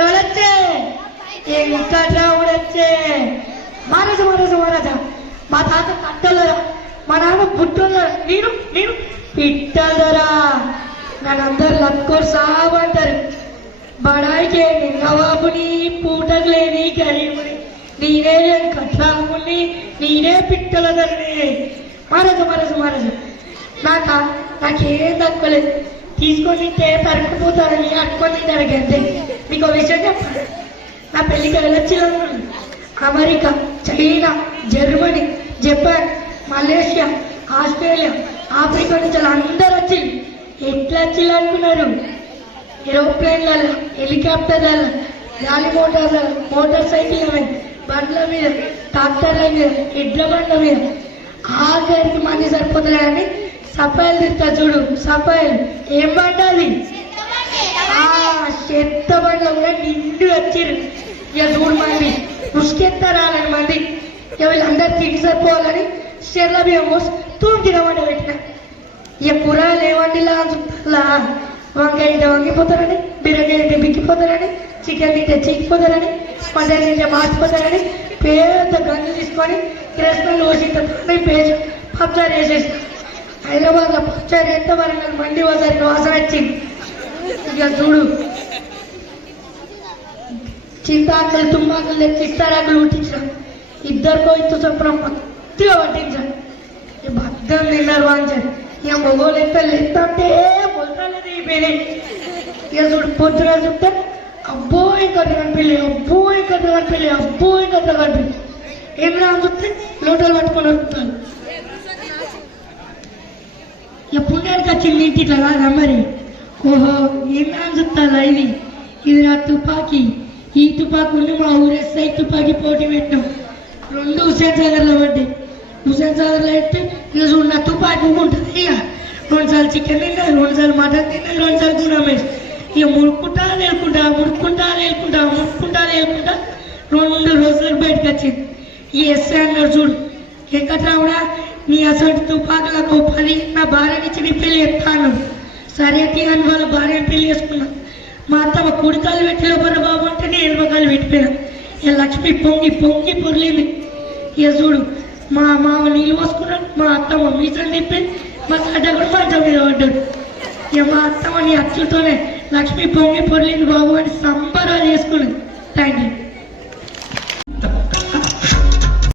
ఎవరొచ్చే వెంకట్రావుడొచ్చే మహారాజా మహారాజా మహారాజా మా తాత కట్టలరా మా నాన్న బుట్టలరా నేను నేను పిట్టలరా నన్ను అందరు లక్కోరు సాబ్ అంటారు బడాయికే నవాబుని పూటకు లేని గరీబుని నేనే వెంకట్రాముని నేనే పిట్టలదరని మహారాజా మహారాజా మహారాజా నాకేం తక్కువలేదు తీసుకొని తరుక్కుపోతారని అట్టుకొని తింటారు అంతే మీకు విషయం చెప్పాలి నా పెళ్ళికి వెళ్ళొచ్చినాను America China Germany Japan Malaysia Australia Africa నుంచి అందరు వచ్చి ఎట్లా వచ్చిళ్ళు అనుకున్నారు ఏరోప్లేన్లలో హెలికాప్టర్లలో గాలి మోటార్ సైకిల్ మీద బండ్ల మీద ట్రాక్టర్ల మీద ఎడ్ల బండ్ల మీద ఆఖరికి మంది సరిపోతుంది కానీ సఫాయిలు తిరుగుతా చూడు సఫాయిలు ఏం బండి చెత్త బండ్లు కూడా నిండు వచ్చిర్రు ఇక చూడు మంది ఉసుకెత్తారాలని మంది ఇక వీళ్ళందరూ తిండి సరిపోవాలని చెర్ల బియ్యం పోసి తూము తినమండి పెట్టిన ఇక కూరలు ఏమండిలా చుట్టాలా వంకాయ తింటే వంగిపోతారని బిర్యానీ తింటే బిక్కిపోతారని చికెన్ తింటే చిక్కిపోతారని మటన్ తింటే మాసిపోతారని పెద్ద గంజు తీసుకొని కిరసనాలు పోసి పేజీ పబ్జార్ వేసేసి హైదరాబాద్లో పబ్జార్ ఎంత వరంగల్ మండి బజార్కి వాసన వచ్చింది ఇక చూడు చింతాకులు తుమ్మాకులు తెచ్చి ఇస్తారాకులు ఉట్టించాం ఇద్దరికో ఇత్తు చొప్పున కొద్దిగా పట్టించాం భద్రం తిన్నారు వాంచారు ఇక మొగోలు ఎత్తంటే మొదలలేదు ఈ పేరే ఇక చూడు పొద్దున చూస్తే అబ్బో ఇంకా కనిపించలే అబ్బో ఇంకా కనిపించలే అబ్బో ఇంకా కనిపించలే ఏం రా చూస్తే లోటలు పట్టుకొని వస్తుంటాను ఇక పుణ్యానికి వచ్చింది ఇంటి ఇట్లా కాదా మరి ఓహో ఏమన్నా చూస్తాలా ఇది నా తుపాకీ ఈ తుపాకు మా ఊరేస్తాయి తుపాకీ పోటీ పెట్టినాం 2 హుసేన్ సాగర్లో పడ్డాయి హుసేన్ సాగర్లో అయితే ఇక చూడు నా తుపాకీ ఉంటుంది ఇక 2 సార్లు చికెన్ తిన్నా 2 సార్లు మటన్ తిన్నా 2 సార్లు గుణమేసి ఇక ముడుకుంటా నేర్చుకుంటా 2 రోజులకు బయటకు వచ్చింది ఈ ఎస్ఐ అన్నాడు చూడు వెంకట్రావుడా నీ అసలు తుపాకులకు 10 నా భార్యనిచ్చి నీ పెళ్ళి ఎత్తాను సరే అని వాళ్ళ భార్యని పెళ్లి చేసుకున్నా మా అత్తమ్మ కుడికాలు పెట్టి లోపల బాబు అంటే నేను ఎనపకాలు పెట్టిపోయినా ఇక లక్ష్మి పొంగి పొర్లింది ఇక చూడు మా మామ నీళ్ళు పోసుకున్నాడు మా అత్తమ్మ మీసం తిప్పి మా గడ్డ కూడా మంచం మీద పడ్డాడు ఇక మా అత్తమ్మ నీ అచ్చుతోనే లక్ష్మి పొంగి పొర్లింది బాబు అని సంబరాలు చేసుకున్నాను థ్యాంక్ యూ